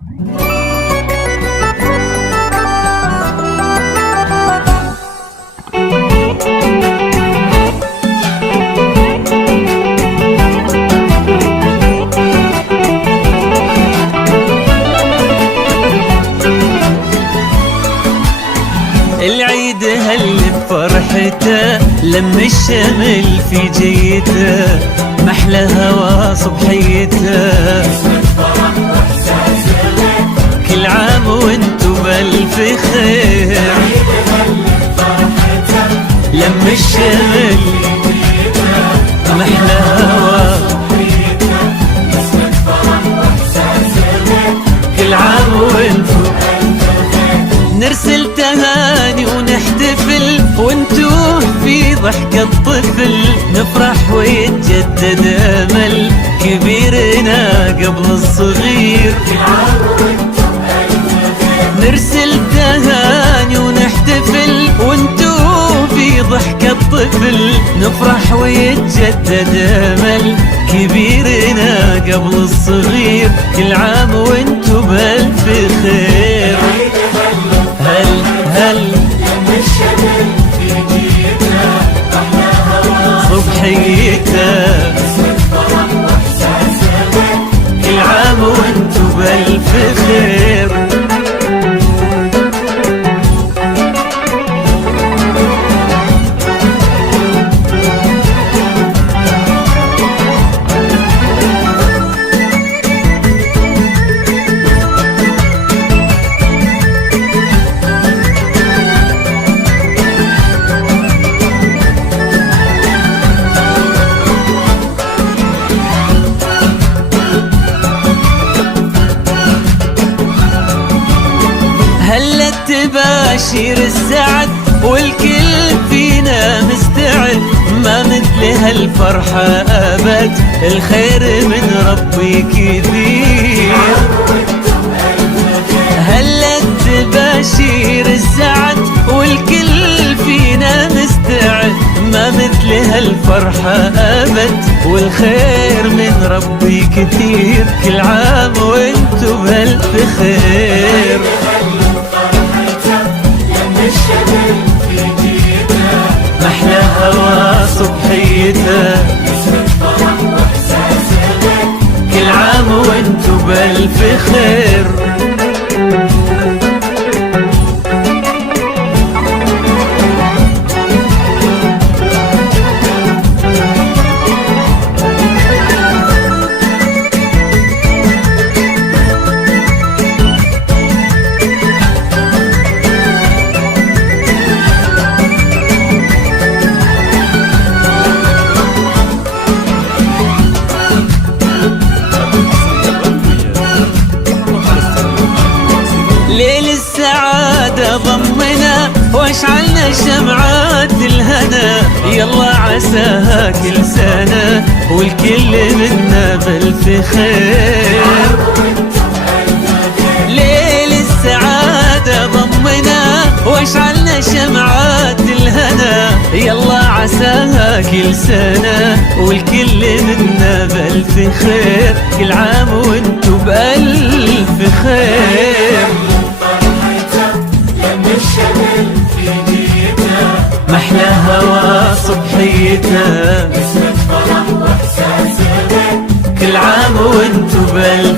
العيد هل بفرحته لما الشمل في جيته، محلى هوا صبحيته، كل عام وانتو بألف خير. لما الشمل محلى هوا، كل عام وانتو نرسل تهاني ونحتفل، وانتو في ضحكة طفل نفرح ويتجدد امل كبيرنا قبل الصغير. نرسل تهاني ونحتفل، وانتو في ضحكة طفل نفرح ويتجدد امل كبيرنا قبل الصغير. كل عام وانتو بألف خير. هل لما الشمل في جيته، محلى هوا صبحيته، كل عام وانتو بألف خير. هلا تباشير السعد والكل فينا مستعد، ما مثل هالفرحة أبد، الخير من ربي كثير. هلا تباشير السعد والكل فينا مستعد، ما مثل هالفرحة أبد، والخير من ربي كثير. كل عام وانتو بألف خير. محلى هوا صبحيته، كل عام وانتو بألف خير. ليل السعادة ضمنا واشعلنا شمعات الهنا، يلا عساها كل سنة والكل منا بألف خير. ليل السعادة ضمنا واشعلنا شمعات الهنا، يلا عساها كل سنة والكل منا بألف خير. كل عام وانتو بألف خير. محلى هوا صبحيته، كل عام وانتو بألف